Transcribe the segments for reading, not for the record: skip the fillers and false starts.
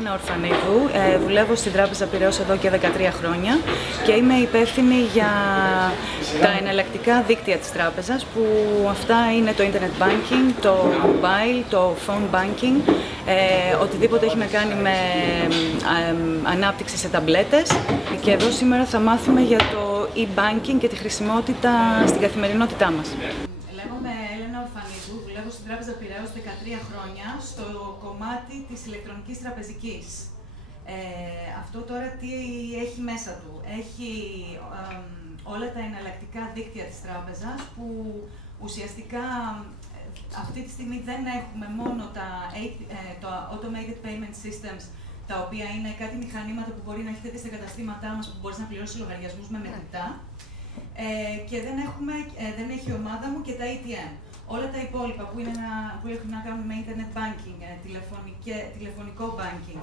Έλενα Ορφανίδου, δουλεύω στην Τράπεζα Πειραιώς εδώ και 13 χρόνια και είμαι υπεύθυνη για τα εναλλακτικά δίκτυα της τράπεζας, που αυτά είναι το Internet Banking, το Mobile, το Phone Banking, οτιδήποτε έχει να κάνει με ανάπτυξη σε ταμπλέτες. Και εδώ σήμερα θα μάθουμε για το e-banking και τη χρησιμότητα στην καθημερινότητά μας. Λέγομαι Έλενα Ορφανίδου, δουλεύω στην Τράπεζα Πειραιώς 13 χρόνια στο κομμάτι της ηλεκτρονικής τραπεζικής. Αυτό τώρα τι έχει μέσα του? Έχει όλα τα εναλλακτικά δίκτυα της τράπεζας, που ουσιαστικά αυτή τη στιγμή δεν έχουμε μόνο τα Automated Payment Systems, τα οποία είναι κάτι μηχανήματα που μπορεί να έχετε δει στα καταστήματά μας, που μπορείς να πληρώσεις λογαριασμούς με μετρητά. Και δεν έχει η ομάδα μου και τα ATM. Όλα τα υπόλοιπα που έχουν να κάνουν με Internet Banking, τηλεφωνικό banking,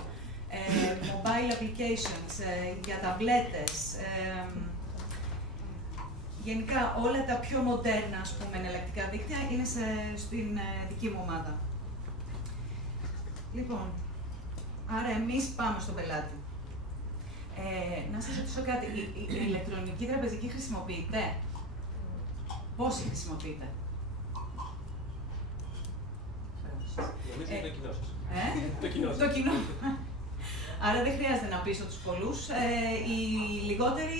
mobile applications, για ταμπλέτες, γενικά όλα τα πιο μοντέρνα, ας πούμε, εναλλακτικά δίκτυα είναι στην δική μου ομάδα. Λοιπόν, άρα εμείς πάμε στον πελάτη. Να σας ρωτήσω κάτι, η ηλεκτρονική τραπεζική χρησιμοποιείται? Πόσοι χρησιμοποιείται? Νομίζω το κοινό σας. Το κοινό. Άρα δεν χρειάζεται να πείσω τους πολλούς. Οι λιγότεροι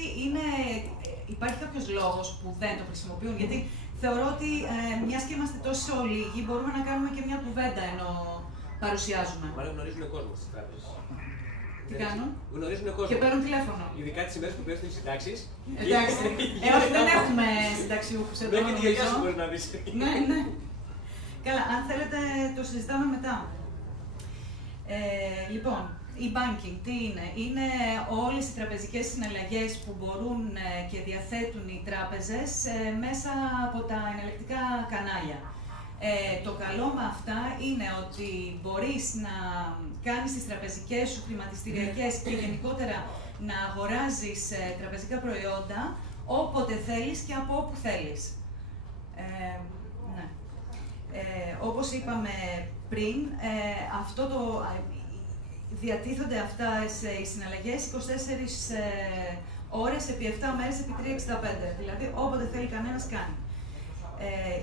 υπάρχει κάποιος λόγος που δεν το χρησιμοποιούν? Γιατί θεωρώ ότι μιας και είμαστε τόσο λίγοι, μπορούμε να κάνουμε και μια κουβέντα ενώ παρουσιάζουμε. Μάλλον γνωρίζουν κόσμο στις τράπεζες. Τι κάνουν? Γνωρίζουν κόσμο. Και παίρνουν τηλέφωνο. Ειδικά τις ημέρες που παίρνουν τις συντάξεις. Εντάξει. Όχι, δεν έχουμε συνταξιούχους εδώ. Ναι, και τη γιαγιά σου μπορεί να δεις. Ναι, ναι. Καλά, αν θέλετε το συζητάμε μετά. Λοιπόν, e-banking τι είναι? Είναι όλες οι τραπεζικές συναλλαγές που μπορούν και διαθέτουν οι τράπεζες μέσα από τα εναλλακτικά κανάλια. Το καλό με αυτά είναι ότι μπορείς να κάνεις τις τραπεζικές σου χρηματιστηριακές και γενικότερα να αγοράζεις τραπεζικά προϊόντα όποτε θέλεις και από όπου θέλεις. Ναι. Όπως είπαμε πριν, διατίθονται αυτά οι συναλλαγές 24 ώρες επί 7 μέρες επί 365, δηλαδή όποτε θέλει κανένας κάνει.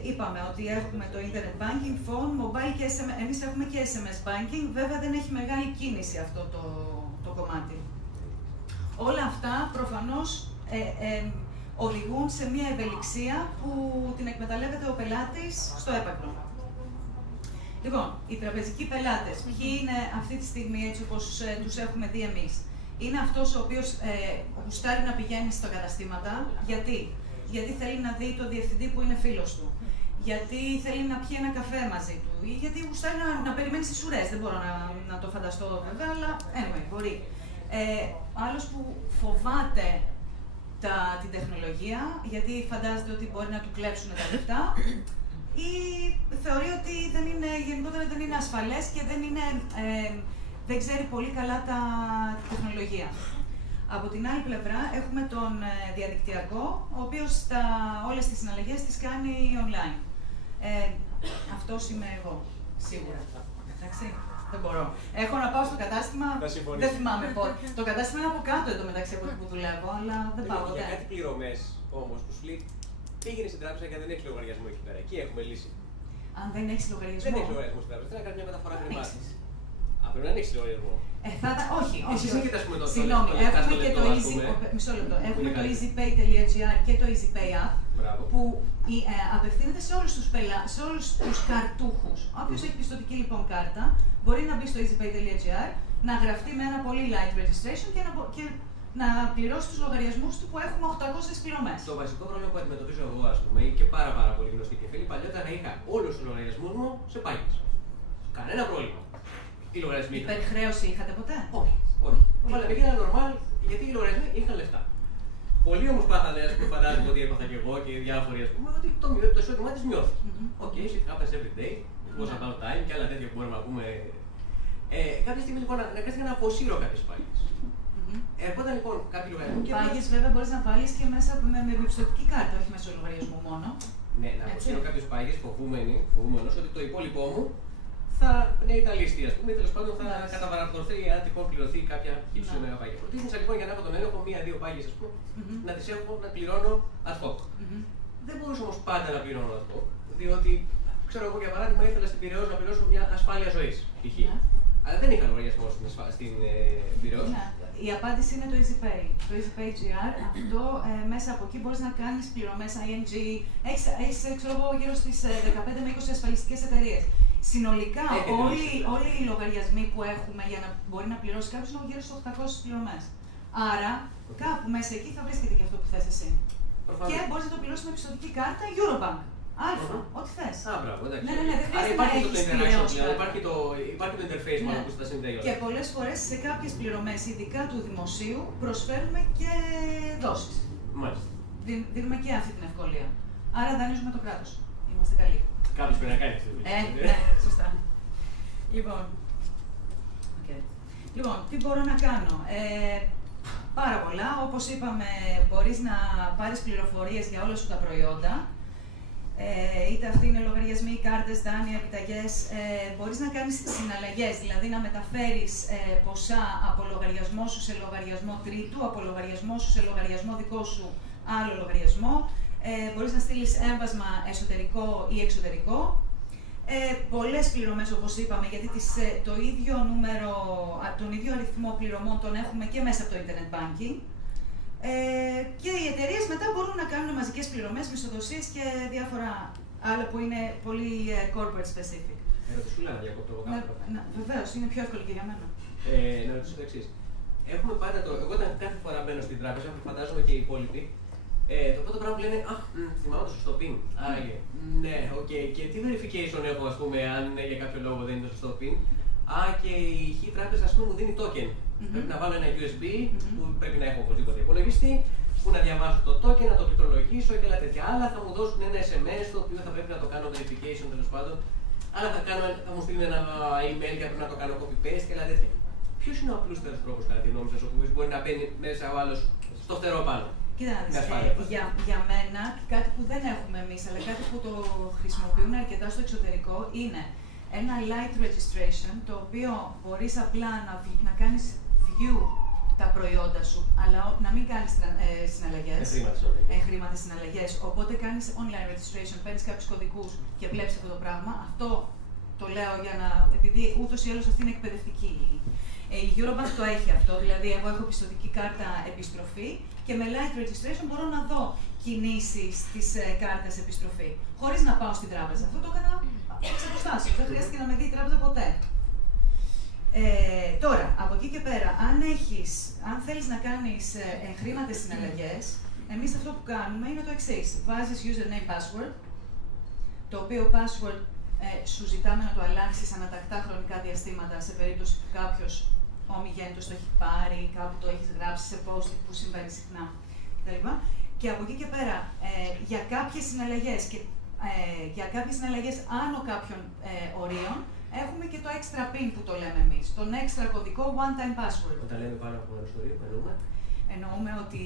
Είπαμε ότι έχουμε το Internet Banking, Phone, Mobile και SMS. Εμείς έχουμε και SMS Banking, βέβαια δεν έχει μεγάλη κίνηση αυτό το κομμάτι. Όλα αυτά προφανώς οδηγούν σε μια ευελιξία που την εκμεταλλεύεται ο πελάτης στο έπακρο. Λοιπόν, οι τραπεζικοί πελάτες, ποιοι είναι αυτή τη στιγμή έτσι όπως τους έχουμε δει εμείς? Είναι αυτός ο οποίος γουστάρει να πηγαίνει στα καταστήματα. Γιατί θέλει να δει το διευθυντή που είναι φίλος του. Γιατί θέλει να πιει ένα καφέ μαζί του. Ή γιατί γουστάρει να περιμένει στις ουρές. Δεν μπορώ να το φανταστώ βέβαια, αλλά anyway, μπορεί. Άλλος που φοβάται την τεχνολογία, γιατί φαντάζεται ότι μπορεί να του κλέψουν τα λεφτά, ή θεωρεί ότι γενικότερα δεν είναι ασφαλές και δεν ξέρει πολύ καλά τη τεχνολογία. Από την άλλη πλευρά έχουμε τον διαδικτυακό, ο οποίος όλες τις συναλλαγές τις κάνει online. Αυτός είμαι εγώ, σίγουρα. Εντάξει, δεν μπορώ. Έχω να πάω στο κατάστημα, δεν θυμάμαι πότε. Το κατάστημα είναι από κάτω εντωμεταξύ από εκεί που δουλεύω, αλλά δεν πάω ποτέ. Για κάτι πληρωμές όμως που σου λέει, πήγαινε στην τράπεζα και δεν έχει λογαριασμό εκεί πέρα. Εκεί έχουμε λύση. Αν δεν έχει λογαριασμό. Δεν έχει λογαριασμό στην τράπεζα, θέλει να κάνει μια μεταφορά χρημάτων. Πρέπει να ανοίξει λογαριασμό. Όχι. Συγγνώμη, έχουμε και το EasyPay.gr και το EasyPay App, που απευθύνεται σε όλους τους καρτούχους. Όποιος έχει πιστωτική λοιπόν κάρτα, μπορεί να μπει στο EasyPay.gr, να γραφτεί με ένα πολύ light registration και να πληρώσει τους λογαριασμούς του, που έχουμε 800 πληρωμές. Το βασικό πρόβλημα που αντιμετωπίζω εγώ, ας πούμε, και πάρα πολύ γνωστή και φίλοι, παλιότερα είχα όλους τους λογαριασμούς μου σε πάγιες. Κανένα πρόβλημα. Υπερχρέωση είχατε ποτέ? Όχι. Αλλά πήγαινα normal, γιατί οι λογαριασμοί είχαν λεφτά. Πολλοί όμως πάθανε, ας πούμε, φαντάζομαι ότι έπαθα και εγώ και οι διάφοροι, ας πούμε, ότι το εισόδημά της μειώθηκε. Οκ, shit happens every day, goes about time και άλλα τέτοια που μπορούμε να πούμε. Κάποια στιγμή λοιπόν αναγκάστηκα να αποσύρω κάποιες πάγιες. Έρχονταν λοιπόν κάποιοι λογαριασμοί. Πάγιες βέβαια μπορείς να βάλεις και μέσα με πιστωτική κάρτα, όχι μέσω λογαριασμού μόνο. Ναι, να αποσύρω κάποιες πάγιες φοβούμενος ότι το υπόλοιπό μου θα είναι Ιταλιστή, ας πούμε, ή τέλος πάντων θα καταβαραφορθεί αν τυχόν πληρωθεί κάποια ύψη μεγαπάγια. Προτίθεσα λοιπόν για να έχω τον έλεγχο μία-δύο πάγιες, ας πούμε, να τις έχω να πληρώνω ad hoc. Δεν μπορούσα όμως πάντα να πληρώνω ad hoc, διότι ξέρω εγώ για παράδειγμα ήθελα στην Πειραιώς να πληρώσω μια ασφάλεια ζωής. Αλλά δεν είχα λογαριασμό στην Πειραιώς. Η απάντηση είναι το EasyPay. Το EasyPay GR, αυτό μέσα από εκεί μπορείς να κάνεις πληρωμές ING. Έχεις ξέρω εγώ, γύρω στις 15 με 20 ασφαλιστικές εταιρείες. Συνολικά, όλοι οι λογαριασμοί που έχουμε για να μπορεί να πληρώσει κάποιος είναι γύρω στις 800 πληρωμές. Άρα, κάπου μέσα εκεί θα βρίσκεται και αυτό που θες εσύ. Προφανώς. Και μπορείς να το πληρώσεις με πιστωτική κάρτα Eurobank. Αλφα, ό,τι θες. Μπράβο, εντάξει. Ναι, δεν χρειάζεται υπάρχει να το έχεις interaction, πληρώσει. υπάρχει το interface μάλλον που τα συνδέει όλα. Και πολλές φορές σε κάποιες πληρωμές, ειδικά του δημοσίου, προσφέρουμε και δόσεις. Μάλιστα. Δίνουμε και αυτή την ευκολία. Άρα δανείζουμε το κράτος. Είμαστε καλοί. Κάποιος πρέπει να κάνει αυτή τη δουλειά. Ναι, σωστά. Λοιπόν, τι μπορώ να κάνω. Πάρα πολλά. Όπως είπαμε, μπορείς να πάρεις πληροφορίες για όλα σου τα προϊόντα. Είτε αυτοί είναι λογαριασμοί, κάρτες, δάνεια, επιταγές. Μπορείς να κάνεις συναλλαγές, δηλαδή να μεταφέρεις ποσά από λογαριασμό σου σε λογαριασμό τρίτου, από λογαριασμό σου σε λογαριασμό δικό σου άλλο λογαριασμό. Μπορείς να στείλεις έμβασμα εσωτερικό ή εξωτερικό. Πολλές πληρωμές, όπως είπαμε, γιατί τον ίδιο αριθμό πληρωμών τον έχουμε και μέσα από το Internet Banking. Και οι εταιρείες μετά μπορούν να κάνουν μαζικές πληρωμές, μισθοδοσίες και διάφορα άλλα που είναι πολύ corporate specific. Ερωτησούλα να διακόπτω εγώ κάπου. Βεβαίως, είναι πιο εύκολο και για μένα. Να ρωτήσω το εξής. Έχουμε πάντα εγώ όταν κάθε φορά μπαίνω στην τράπεζα, φαντάζομαι και οι υπόλοιποι, το πρώτο πράγμα που λένε θυμάμαι το σωστό PIN. Άραγε. Ναι, οκ. Και τι verification έχω, ας πούμε, αν για κάποιο λόγο δεν είναι το σωστό PIN. Και η χ τράπεζα, ας πούμε, μου δίνει token. Πρέπει να βάλω ένα USB που πρέπει να έχω οπωσδήποτε υπολογιστή, που να διαβάσω το token, να το πληκτρολογήσω και άλλα τέτοια. Άλλα θα μου δώσουν ένα SMS το οποίο θα πρέπει να το κάνω verification τέλος πάντων. Άλλα θα μου στείλουν ένα email και πρέπει να το κάνω copy-paste και άλλα τέτοια. Ποιος είναι ο απλούστερος τρόπος, κατά τη γνώμη σας, όπου μπορεί να μπαίνει μέσα ο άλλος στο φτερό πάνω? Κοίτα να δεις, για μένα, κάτι που δεν έχουμε εμείς, αλλά κάτι που το χρησιμοποιούν αρκετά στο εξωτερικό, είναι ένα light registration, το οποίο μπορείς απλά να κάνεις view τα προϊόντα σου, αλλά να μην κάνεις συναλλαγές, χρήματα συναλλαγές. Οπότε κάνεις online registration, παίρνεις κάποιους κωδικούς και βλέπεις αυτό το πράγμα. Αυτό το λέω επειδή ούτως ή άλλως αυτή είναι εκπαιδευτική. Η Eurobank το έχει αυτό, δηλαδή εγώ έχω πιστωτική κάρτα επιστροφή και με light registration μπορώ να δω κινήσεις της κάρτας επιστροφή, χωρίς να πάω στην τράπεζα. Αυτό το έκανα εξ αποστάσεως, δεν χρειάστηκε να με δει η τράπεζα ποτέ. Τώρα, από εκεί και πέρα, αν θέλεις να κάνεις χρήματες συναλλαγές, εμείς αυτό που κάνουμε είναι το εξής. Βάζεις username password, το οποίο password σου ζητάμε να το αλλάξεις ανατακτά χρονικά διαστήματα σε περίπτωση που κάποιος ομιγέννητος το έχει πάρει, κάπου το έχεις γράψει σε post που συμβαίνει συχνά κτλ. Και από εκεί και πέρα, για κάποιες συναλλαγές άνω κάποιων ορίων, έχουμε και το extra pin που το λέμε εμείς, τον extra κωδικό one-time password. Όταν λέμε πάνω από ένα ορίο, εννοούμε ότι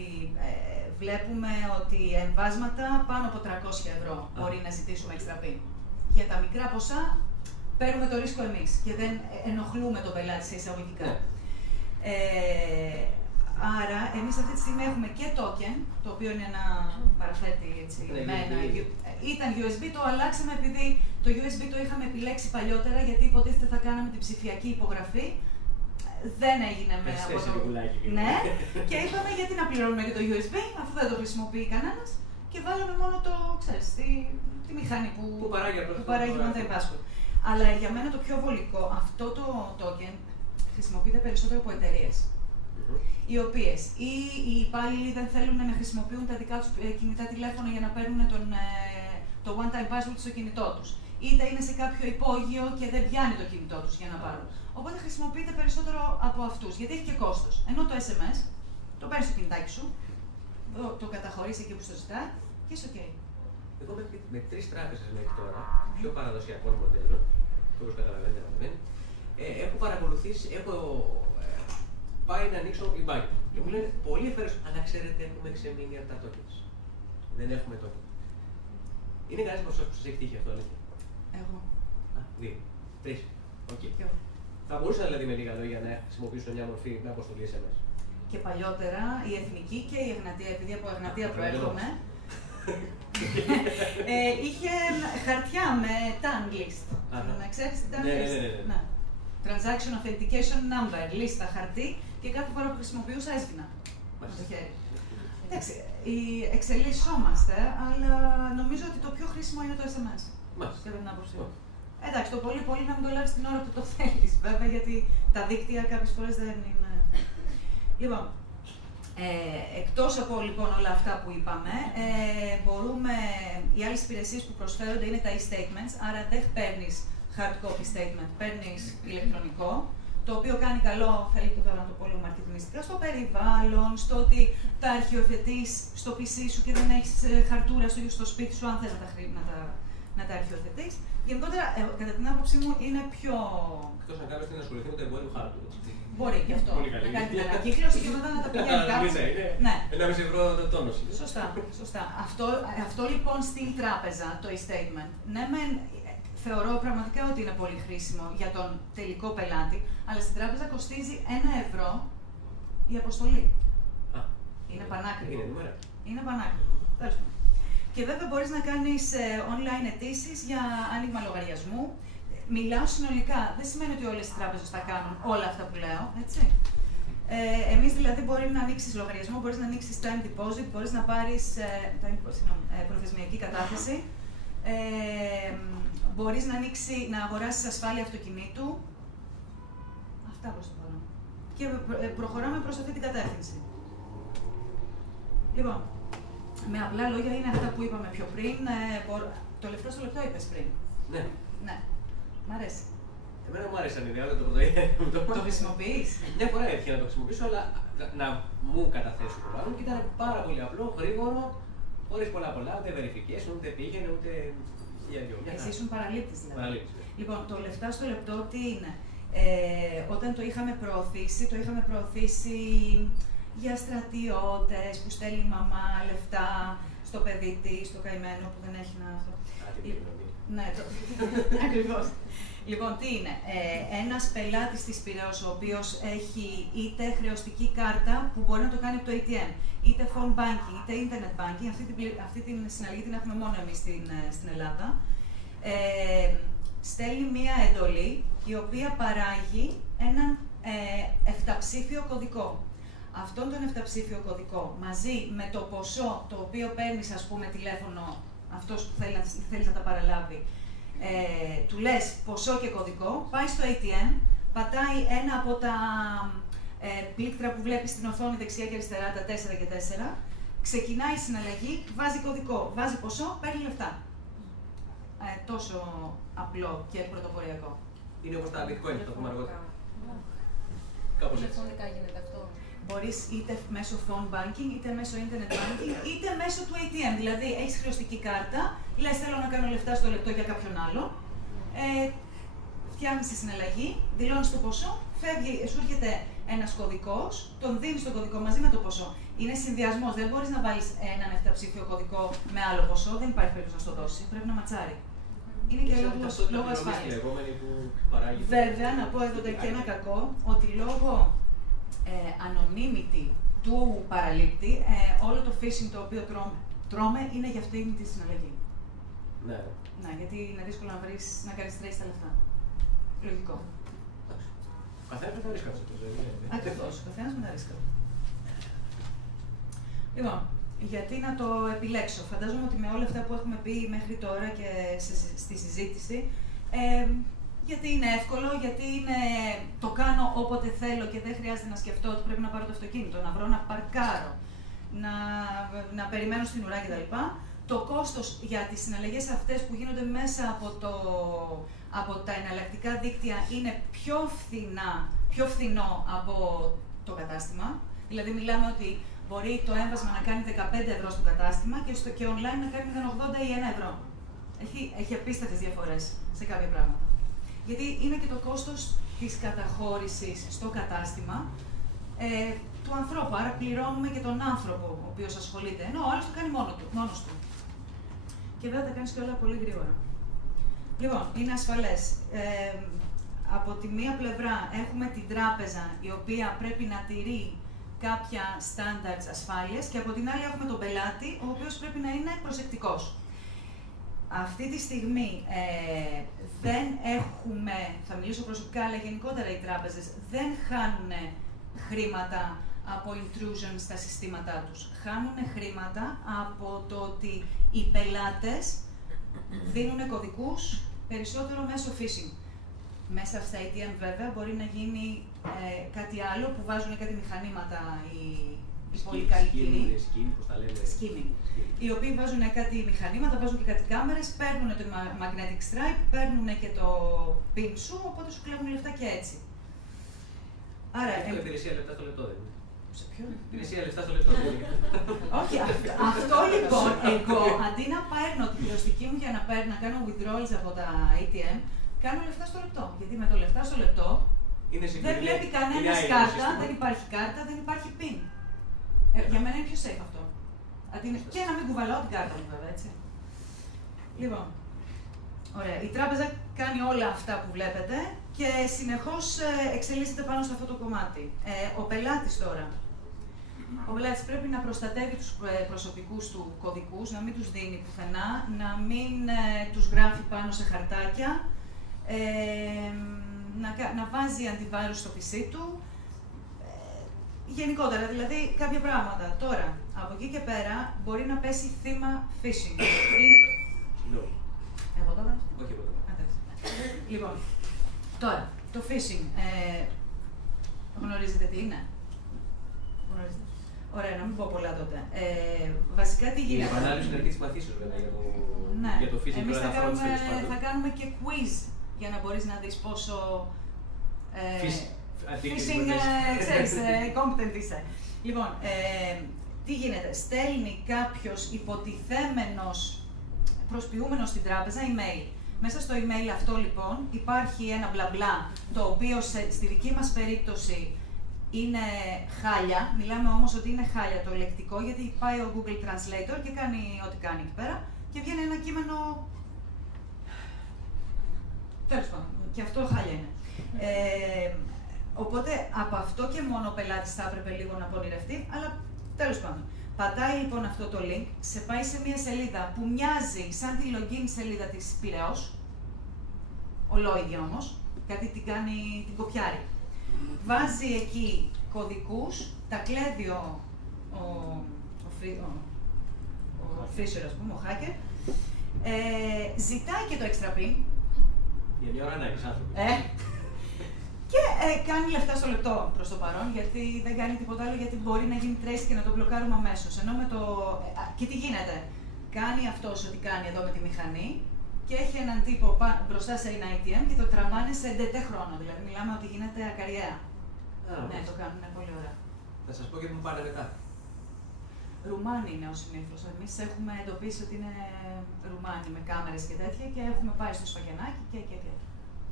βλέπουμε ότι εμβάσματα πάνω από 300 ευρώ μπορεί να ζητήσουμε extra pin. Για τα μικρά ποσά παίρνουμε το ρίσκο εμείς και δεν ενοχλούμε τον πελάτη σε εισαγωγικά. Άρα, εμείς αυτή τη στιγμή έχουμε και token, το οποίο είναι ένα παραθέτη έτσι, ήταν USB, το αλλάξαμε επειδή το USB το είχαμε επιλέξει παλιότερα, γιατί υποτίθεται θα κάναμε την ψηφιακή υπογραφή. Δεν έγινε με αυτό. Ναι, και είπαμε γιατί να πληρώνουμε και το USB, αφού δεν το χρησιμοποιεί κανένας, και βάλαμε μόνο το, ξέρεις, τη μηχανή που παράγει one-time password. Αλλά για μένα το πιο βολικό, αυτό το token χρησιμοποιείται περισσότερο από εταιρείες. Οι οποίες ή οι υπάλληλοι δεν θέλουν να χρησιμοποιούν τα δικά τους κινητά τηλέφωνα για να παίρνουν το one-time password στο κινητό τους. Είτε είναι σε κάποιο υπόγειο και δεν πιάνει το κινητό τους για να πάρουν. Οπότε χρησιμοποιείται περισσότερο από αυτούς, γιατί έχει και κόστος. Ενώ το SMS, το παίρνεις στο κινητάκι σου, το καταχωρείς εκεί που στο ζητάει και είσαι OK. Εγώ με 3 τράπεζες μέχρι τώρα, πιο παραδοσιακών μοντέλων, όπως καταλαβαίνετε, έχω παρακολουθήσει, έχω πάει να ανοίξω e-banking. Και μου λένε πολύ ευχαριστώ, αλλά ξέρετε, έχουμε ξεμείνει από τα tokens. Δεν έχουμε token. Είναι κανένας από εσάς που σας έχει τύχει αυτό, αλήθεια? Εγώ. 2, 3. Okay. Θα μπορούσα δηλαδή με λίγα λόγια να χρησιμοποιήσω μια μορφή με αποστολή SMS. Και παλιότερα η Εθνική και η Εγνατία, επειδή από Εγνατία προέρχομαι, είχε χαρτιά με tongue list. Να ξέρεις τι tongue list. Ναι. Transaction Authentication Number, λίστα χαρτί, και κάθε φορά που χρησιμοποιούσα έσβηνα με το χέρι. Εντάξει, εξελισσόμαστε, αλλά νομίζω ότι το πιο χρήσιμο είναι το SMS. Κατά την άποψή μου. Εντάξει, το πολύ να μην το λάβεις την ώρα που το θέλεις, βέβαια, γιατί τα δίκτυα κάποιες φορές δεν είναι. Λοιπόν, εκτός από λοιπόν όλα αυτά που είπαμε, οι άλλες υπηρεσίες που προσφέρονται είναι τα e-statements, άρα δεν παίρνεις hard copy statement, παίρνεις ηλεκτρονικό, το οποίο κάνει καλό, θέλει και τώρα να το πω λίγο μαρκετινιστικά, στο περιβάλλον, στο ότι τα αρχιοθετείς στο PC σου και δεν έχεις χαρτούρα στο σπίτι σου, αν θες να τα αρχιοθετείς. Γενικότερα, κατά την άποψή μου, είναι πιο. Εκτός αν κάποιος θέλει να ασχοληθεί με το εμπόριο χάρτου. Μπορεί και αυτό. Να κάνει την ανακύκλωση και μετά να τα πηγαίνει κάπου. Ναι. 1,5 ευρώ το τόνος. Σωστά. Αυτό λοιπόν στην τράπεζα, το e-statement, ναι, θεωρώ πραγματικά ότι είναι πολύ χρήσιμο για τον τελικό πελάτη, αλλά στην τράπεζα κοστίζει 1 ευρώ η αποστολή. Είναι πανάκριβο. Είναι πανάκριβο. Τέλος πάντων. Και βέβαια μπορείς να κάνεις online αιτήσεις για άνοιγμα λογαριασμού. Μιλάω συνολικά. Δεν σημαίνει ότι όλες οι τράπεζες θα κάνουν όλα αυτά που λέω, έτσι. Εμείς δηλαδή μπορεί να ανοίξεις λογαριασμό, μπορείς να ανοίξεις time deposit, μπορείς να πάρεις προθεσμιακή κατάθεση, μπορείς να αγοράσεις ασφάλεια αυτοκινήτου. Αυτά προς το παρόν. Και προχωράμε προς αυτή την κατεύθυνση. Λοιπόν, με απλά λόγια είναι αυτά που είπαμε πιο πριν. Το λεπτό στο λεπτό είπες πριν. Ναι. Ναι. Μ' αρέσει. Εμένα μου άρεσε η ιδέα, το πρωτοείδα. Το χρησιμοποιείς? Μια φορά έτυχε να το χρησιμοποιήσω, αλλά να μου καταθέσω το μάλλον και ήταν πάρα πολύ απλό, γρήγορο, χωρίς πολλά, ούτε verification, ούτε πήγαινε, ούτε χίλια δυο. Εσύ ήσουν παραλήπτης δηλαδή. Παραλήπτης. Λοιπόν, το λεφτά στο λεπτό τι είναι? Όταν το είχαμε προωθήσει για στρατιώτες που στέλνει η μαμά λεφτά στο παιδί της, στο καημένο που δεν έχει να αυτό. Ναι, ακριβώς. Λοιπόν, τι είναι? Ένας πελάτης της Πειραιώς, ο οποίος έχει είτε χρεωστική κάρτα που μπορεί να το κάνει από το ATM, είτε phone banking, είτε internet banking, αυτή την συναλλαγή την έχουμε μόνο εμείς στην Ελλάδα, στέλνει μία εντολή η οποία παράγει έναν 7ψήφιο κωδικό. Αυτόν τον 7ψήφιο κωδικό μαζί με το ποσό το οποίο παίρνεις, ας πούμε, τηλέφωνο, αυτός που θέλει να τα παραλάβει, του λες ποσό και κωδικό, πάει στο ATM, πατάει ένα από τα πλήκτρα που βλέπεις στην οθόνη δεξιά και αριστερά, τα 4 και 4, ξεκινάει η συναλλαγή, βάζει κωδικό, βάζει ποσό, παίρνει λεφτά. Τόσο απλό και πρωτοποριακό. Είναι όπως τα bitcoin, το πούμε αργότερα. Κάπως έτσι. Τηλεφωνικά γίνεται αυτό. Μπορείς είτε μέσω phone banking, είτε μέσω internet banking, είτε μέσω του ATM. Δηλαδή, έχεις χρεωστική κάρτα, λες θέλω να κάνω λεφτά στο λεπτό για κάποιον άλλο, φτιάχνεις τη συναλλαγή, δηλώνεις το ποσό, φεύγει, σου έρχεται ένας κωδικός, τον δίνεις τον κωδικό μαζί με το ποσό. Είναι συνδυασμός, δεν μπορείς να βάλεις έναν 7ψήφιο κωδικό με άλλο ποσό, δεν υπάρχει περίπτωση να στο δώσει, πρέπει να ματσάρει. Είναι και λόγω ασφάλειας. Βέβαια, να πω εδώ και ένα κακό, ότι λόγω anonymity του παραλήπτη, όλο το phishing το οποίο τρώμε είναι για αυτή τη συναλλαγή. Ναι. Ναι, γιατί είναι δύσκολο να βρεις, να κάνεις trace τα λεφτά. Λογικό. Ο καθένας με τα ρίσκα του. Ακριβώς, ο καθένας με τα ρίσκα του. Λοιπόν, γιατί να το επιλέξω? Φαντάζομαι ότι με όλα αυτά που έχουμε πει μέχρι τώρα και στη συζήτηση, γιατί είναι εύκολο, γιατί το κάνω όποτε θέλω και δεν χρειάζεται να σκεφτώ ότι πρέπει να πάρω το αυτοκίνητο, να βρω να παρκάρω, να περιμένω στην ουρά κτλ. Το κόστος για τις συναλλαγές αυτές που γίνονται μέσα από τα εναλλακτικά δίκτυα είναι πιο φθηνό από το κατάστημα. Δηλαδή μιλάμε ότι μπορεί το έμβασμα να κάνει 15 ευρώ στο κατάστημα και online να κάνει 0,80 ή 1 ευρώ. Έχει απίστευτες διαφορές σε κάποια πράγματα. Γιατί είναι και το κόστος της καταχώρησης στο κατάστημα του ανθρώπου. Άρα πληρώνουμε και τον άνθρωπο ο οποίος ασχολείται. Ενώ ο άλλος το κάνει μόνος του. Και βέβαια τα κάνεις και όλα πολύ γρήγορα. Λοιπόν, είναι ασφαλές. από τη μία πλευρά έχουμε την τράπεζα η οποία πρέπει να τηρεί κάποια standards ασφάλειας και από την άλλη έχουμε τον πελάτη ο οποίος πρέπει να είναι προσεκτικός. Αυτή τη στιγμή δεν έχουμε, θα μιλήσω προσωπικά, αλλά γενικότερα οι τράπεζες δεν χάνουν χρήματα από intrusion στα συστήματά τους. Χάνουν χρήματα από το ότι οι πελάτες δίνουν κωδικούς περισσότερο μέσω phishing. Μέσα στα ATM βέβαια μπορεί να γίνει κάτι άλλο που βάζουν κάτι μηχανήματα οι πολύ καλοί κύριοι. Skimming. Οι οποίοι βάζουν κάτι μηχανήματα, βάζουν και κάτι κάμερες, παίρνουν το magnetic stripe, παίρνουν και το pin σου, οπότε σου κλέβουν λεφτά και έτσι. Άρα, υπηρεσία λεπτά στο λεπτό δεν είναι. Σε ποιο? Υπηρεσία λεφτά στο λεπτό. Όχι, αυτό λοιπόν, εγώ αντί να παίρνω την χρεωστική μου για να κάνω withdrawals από τα ATM, κάνω λεφτά στο λεπτό. Γιατί με το λεφτά στο λεπτό δεν βλέπει κανένας κάρτα, δεν υπάρχει κάρτα, δεν υπάρχει PIN. Για μένα είναι πιο safe αυτό. Και να μην κουβαλάω την κάρτα μου, βέβαια, έτσι. Λοιπόν, ωραία. Η τράπεζα κάνει όλα αυτά που βλέπετε και συνεχώς εξελίσσεται πάνω σε αυτό το κομμάτι. Ο πελάτης τώρα. Ο πελάτης πρέπει να προστατεύει τους προσωπικούς του κωδικούς, να μην τους δίνει πουθενά, να μην τους γράφει πάνω σε χαρτάκια, να βάζει αντιβάρους στο PC του. Γενικότερα, δηλαδή κάποια πράγματα. Τώρα, από εκεί και πέρα, μπορεί να πέσει θύμα phishing. Εγώ το έκανα. Όχι εγώ το έκανα. Λοιπόν, τώρα, το phishing. Γνωρίζετε τι είναι? Γνωρίζετε. Ωραία, να μην πω πολλά τότε. Βασικά τι γίνεται. Η επανάληψη είναι αρχή της μαθήσεως βέβαια για το phishing. Εμείς θα κάνουμε και quiz για να μπορείς να δεις πόσο phishing, ξέρεις, competent είσαι. Λοιπόν, τι γίνεται, στέλνει κάποιος υποτιθέμενος προσποιούμενος στην τράπεζα email. Μέσα στο email αυτό λοιπόν υπάρχει ένα μπλα μπλα, το οποίο στη δική μας περίπτωση είναι χάλια. Μιλάμε όμως ότι είναι χάλια το λεκτικό, γιατί πάει ο Google Translator και κάνει ό,τι κάνει εκεί πέρα και βγαίνει ένα κείμενο. Τέλος πάντων, και αυτό χάλια είναι. Οπότε από αυτό και μόνο ο πελάτης θα έπρεπε λίγο να πονηρευτεί, αλλά τέλος πάντων. Πατάει λοιπόν αυτό το link, σε πάει σε μια σελίδα που μοιάζει σαν τη login σελίδα της Πειραιώς, ολόιδια όμως, κάτι την κοπιάρει. Βάζει εκεί κωδικούς, τα κλέβει ο Fisher, ας πούμε, ο hacker, ζητάει και το extra pin. Για μια ώρα να έχεις άνθρωποι. Και κάνει λεφτά στο λεπτό προς το παρόν, γιατί δεν κάνει τίποτα άλλο, γιατί μπορεί να γίνει trace και να το μπλοκάρουμε αμέσως. Ενώ με το. Και τι γίνεται, κάνει αυτός ό,τι κάνει εδώ με τη μηχανή και έχει έναν τύπο μπροστά σε ένα ATM και το τραβάνε σε ντετέ χρόνο. Δηλαδή, μιλάμε ότι γίνεται ακαριέα. Ναι, το κάνουν πολύ ωραία. Θα σας πω και που πάνε μετά. Ρουμάνοι είναι ο συνήθως. Εμείς έχουμε εντοπίσει ότι είναι Ρουμάνοι με κάμερες και τέτοια και έχουμε πάει στο σφαγιανάκι και.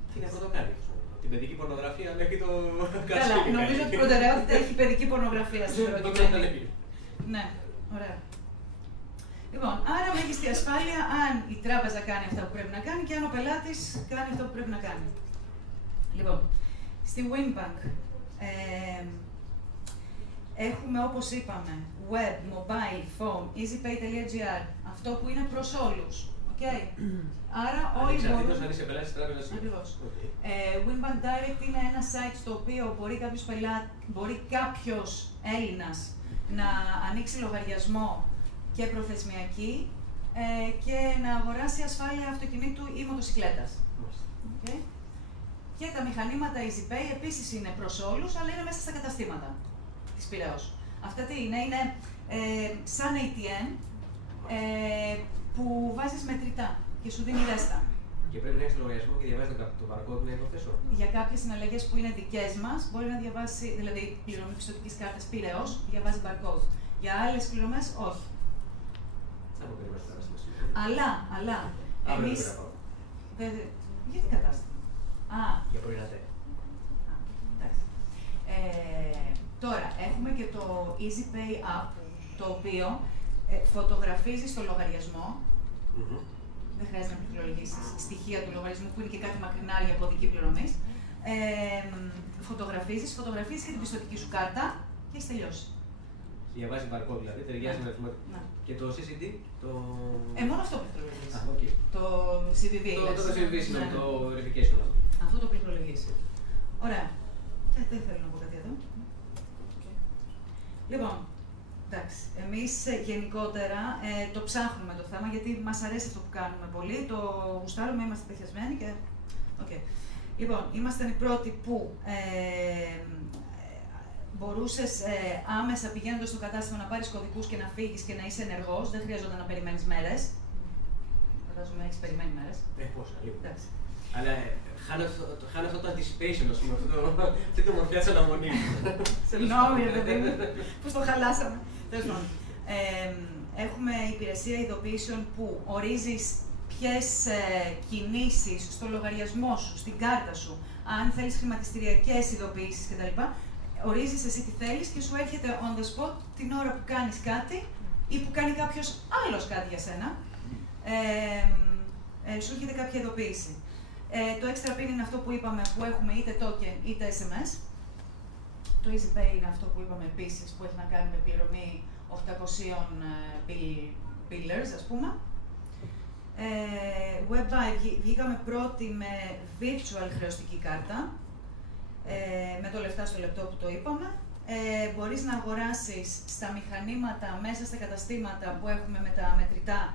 Τι είναι πρωτοκάνη. Την παιδική πορνογραφία μέχρι το Καλά, νομίζω ότι η προτεραιότητα έχει παιδική πορνογραφία στην προκειμένη. Ναι, ωραία. Λοιπόν, άρα μέγιστη ασφάλεια αν η τράπεζα κάνει αυτά που πρέπει να κάνει και αν ο πελάτης κάνει αυτό που πρέπει να κάνει. Λοιπόν, στη Winbank έχουμε, όπως είπαμε, web, mobile, phone, easypay.gr, αυτό που είναι προς όλους. Okay. Άρα όλοι μπορούν. Αν είσαι πελάτης της τράπεζας. Ακριβώς. Winbank Direct είναι ένα site στο οποίο μπορεί κάποιος Έλληνας να ανοίξει λογαριασμό και προθεσμιακή και να αγοράσει ασφάλεια αυτοκινήτου ή μοτοσικλέτας. Okay. Και τα μηχανήματα EasyPay επίσης είναι προς όλους, αλλά είναι μέσα στα καταστήματα της Πειραιώς. Αυτά τι είναι, είναι σαν ATM που βάζεις μετρητά και σου δίνει ρέστα. Και πρέπει να έχεις λογαριασμό και διαβάζει το barcode να υποθέσω. Για κάποιες συναλλαγές που είναι δικές μας, μπορεί να διαβάσει, δηλαδή πληρωμή πιστωτικής κάρτας Πειραιώς, διαβάζει barcode. Για άλλες πληρωμές, όχι. Αλλά, εμείς. Γιατί κατάστημα. Για πρωινατέ. Εντάξει. Τώρα, έχουμε και το EasyPay App, το οποίο φωτογραφίζει στο λογαριασμό. Δεν χρειάζεται να πληκτρολογήσεις στοιχεία του λογαριασμού που είναι και κάτι μακρινά για κωδική πληρωμής. Φωτογραφίζεις και την πιστωτική σου κάρτα και έχεις τελειώσει. Διαβάζει barcode δηλαδή, ταιριάζει με αριθμό. Και το CCD, το. Μόνο αυτό πληκτρολογείς. Okay. Το CVV. Το CVV, το verification. Αυτό το πληκτρολογείς. Ωραία. Δεν θέλω να πω κάτι εδώ. Λοιπόν, εντάξει. Εμείς γενικότερα το ψάχνουμε το θέμα γιατί μας αρέσει αυτό που κάνουμε πολύ. Το γουστάρουμε, είμαστε πεθιασμένοι και. Okay. Λοιπόν, ήμασταν οι πρώτοι που μπορούσες άμεσα πηγαίνοντας στο κατάστημα να πάρεις κωδικούς και να φύγεις και να είσαι ενεργός. Δεν χρειαζόταν να περιμένεις μέρες. Φαντάζομαι έχεις περιμένει μέρες. Πόσα, λίγο. Εντάξει. Αλλά χάνω αυτό το anticipation, ας πούμε, αυτή τη μορφιά της αναμονής. Συγγνώμη, ρε παιδί μου, πώς το χαλάσαμε. Τέλος πάντων. Έχουμε υπηρεσία ειδοποιήσεων που ορίζεις ποιες κινήσεις στο λογαριασμό σου, στην κάρτα σου, αν θέλεις χρηματιστηριακές ειδοποιήσεις κτλ. Ορίζεις εσύ τι θέλεις και σου έρχεται on the spot την ώρα που κάνεις κάτι ή που κάνει κάποιος άλλος κάτι για σένα. Σου έρχεται κάποια ειδοποίηση. Το extra pin είναι αυτό που είπαμε που έχουμε είτε token είτε SMS. Το easy pay είναι αυτό που είπαμε επίσης που έχει να κάνει με πληρωμή 800 billers, ας πούμε. WebBuy βγήκαμε πρώτοι με virtual χρεωστική κάρτα, με το λεφτά στο λεπτό που το είπαμε. Μπορείς να αγοράσεις στα μηχανήματα, μέσα στα καταστήματα που έχουμε με τα μετρητά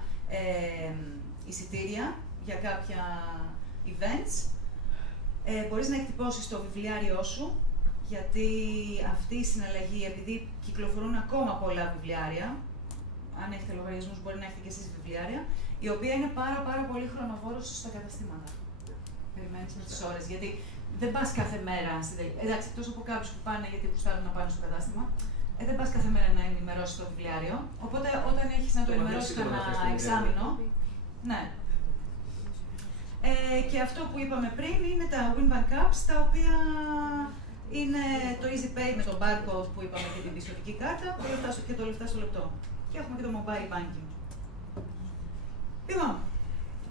εισιτήρια για κάποια events. Μπορείς να εκτυπώσεις το βιβλιάριό σου, γιατί αυτή η συναλλαγή, επειδή κυκλοφορούν ακόμα πολλά βιβλιάρια, αν έχετε λογαριασμούς μπορεί να έχετε και εσείς βιβλιάρια, η οποία είναι πάρα πολύ χρονοβόρος στα καταστήματα. Περιμένεις με τις ώρες, γιατί δεν πας κάθε μέρα στην τελική. Εντάξει, εκτός από κάποιους που πάνε γιατί γουστάρουν να πάνε στο κατάστημα, δεν πας κάθε μέρα να ενημερώσεις το βιβλιάριο. Οπότε όταν έχεις να το ενημερώσεις κανένα εξάμηνο. Ναι. Και αυτό που είπαμε πριν είναι τα Winbank Apps, τα οποία είναι το Easy Pay με το barcode που είπαμε και την πιστωτική κάρτα και το λεφτά στο λεπτό. Και έχουμε και το mobile banking. Λοιπόν,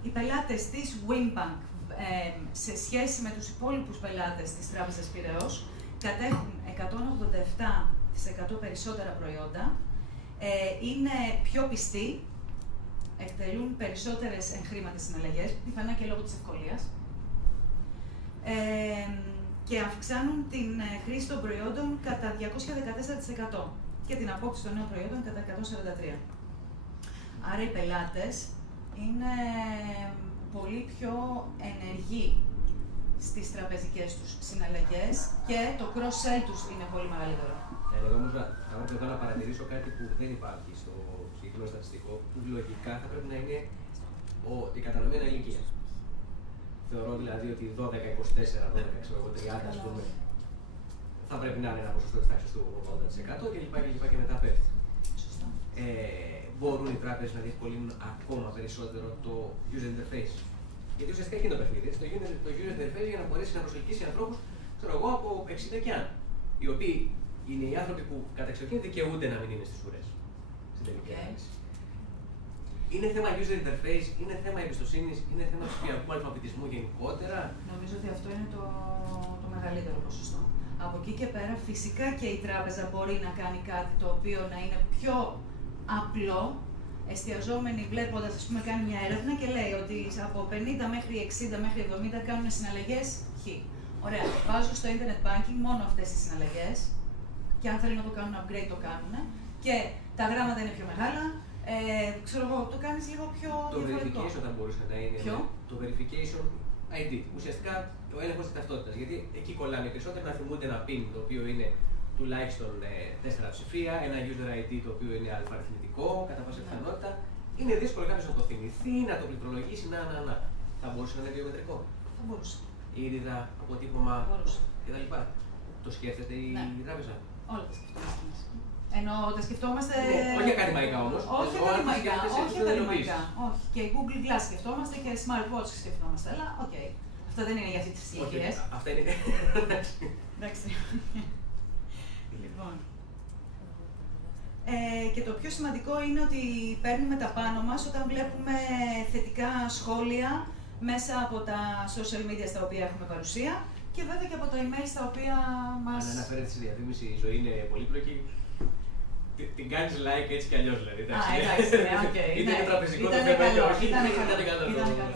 οι πελάτες της Winbank σε σχέση με τους υπόλοιπους πελάτες της Τράπεζας Πειραιώς κατέχουν 187% περισσότερα προϊόντα, είναι πιο πιστοί, εκτελούν περισσότερες εγχρήματες συναλλαγές, πιθανά και λόγω της ευκολίας, και αυξάνουν την χρήση των προϊόντων κατά 214% και την απόκτηση των νέων προϊόντων κατά 143%. Άρα οι πελάτες είναι πολύ πιο ενεργοί στις τραπεζικές τους συναλλαγές και το cross-sell τους είναι πολύ μεγαλύτερο. Εγώ όμως θα να παρατηρήσω κάτι που δεν υπάρχει στο συγκεκριμένο στατιστικό, που λογικά θα πρέπει να είναι η κατανομή ανηλικία. Θεωρώ δηλαδή ότι 12, 24, 12, 30, ας πούμε, θα πρέπει να είναι ένα ποσοστό της τάξης του 80% κλπ. Και μετά πέφτει. Μπορούν οι τράπεζες να διευκολύνουν ακόμα περισσότερο το user interface. Γιατί ουσιαστικά εκεί είναι το παιχνίδι. Το user interface για να μπορέσει να προσελκύσει ανθρώπους, ξέρω εγώ, από 60 και αν. Οι οποίοι είναι οι άνθρωποι που κατά εξοχήν δικαιούνται να μην είναι στις ουρές. Στην τελική ανάλυση. Είναι θέμα user interface, είναι θέμα εμπιστοσύνης, είναι θέμα ψηφιακού αλφαβητισμού γενικότερα. Νομίζω ότι αυτό είναι το μεγαλύτερο ποσοστό. Από εκεί και πέρα, φυσικά και η τράπεζα μπορεί να κάνει κάτι το οποίο να είναι πιο απλό, εστιαζόμενοι βλέποντας, ας πούμε, κάνει μια έρευνα και λέει ότι από 50 μέχρι 60 μέχρι 70 κάνουν συναλλαγές χ. Ωραία, βάζω στο internet banking μόνο αυτές τις συναλλαγές και αν θέλουν να το κάνουν upgrade το κάνουν και τα γράμματα είναι πιο μεγάλα. Ξέρω εγώ, το κάνεις λίγο πιο διαφορετικό. Το verification θα μπορούσε να είναι. Ποιο? Το verification ID. Ουσιαστικά ο έλεγχος της ταυτότητας. Γιατί εκεί κολλάνε περισσότερο να θυμούνται ένα PIN το οποίο είναι τουλάχιστον 4 ψηφία, ένα user ID το οποίο είναι αλφαριθμητικό, κατά πάσα πιθανότητα. Είναι δύσκολο κάποιος να το θυμηθεί, να το πληκτρολογήσει, να. Θα μπορούσε να είναι βιομετρικό. Θα μπορούσε. Ήριδα, αποτύπωμα κτλ. Το σκέφτεται η τράπεζα. Όλα τα σκεφτόμαστε. Ενώ τα σκεφτόμαστε. Όχι ακαδημαϊκά όμως. Όχι ακαδημαϊκά. Όχι. Και Google Glass σκεφτόμαστε και Smartwatch σκεφτόμαστε. Αλλά οκ. Αυτά δεν είναι για αυτές τις ηλικίες. Αυτά είναι. Εντάξει. Λοιπόν. Και το πιο σημαντικό είναι ότι παίρνουμε τα πάνω μας όταν βλέπουμε θετικά σχόλια μέσα από τα social media στα οποία έχουμε παρουσία και βέβαια και από τα email τα οποία μας... Αν αναφέρετε στη διαφήμιση, η ζωή είναι πολύπλοκη, την κάνεις like έτσι κι αλλιώς δηλαδή. Εντάξει, οκ. Είτε είναι τραπεζικό το θέμα, είτε όχι, ήταν καλό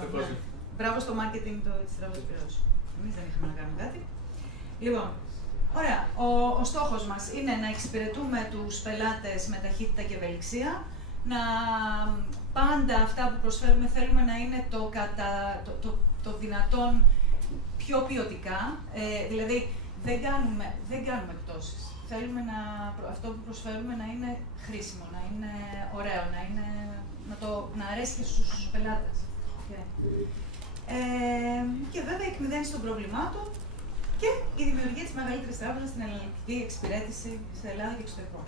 το κόσμο. Μπράβο στο marketing της Τράπεζας Πειραιώς. Εμείς δεν είχαμε να κάνουμε κάτι. Λοιπόν, ωραία. Ο στόχος μας είναι να εξυπηρετούμε τους πελάτες με ταχύτητα και ευελιξία, να πάντα αυτά που προσφέρουμε θέλουμε να είναι το δυνατόν πιο ποιοτικά, δηλαδή δεν κάνουμε εκπτώσεις. Θέλουμε αυτό που προσφέρουμε να είναι χρήσιμο, να είναι ωραίο, να αρέσει και στους πελάτες. Και βέβαια η εκμυδένιση των προβλημάτων και η δημιουργία της μεγαλύτερης τράπεζας στην ελληνική εξυπηρέτηση στην Ελλάδα και εξωτερικό.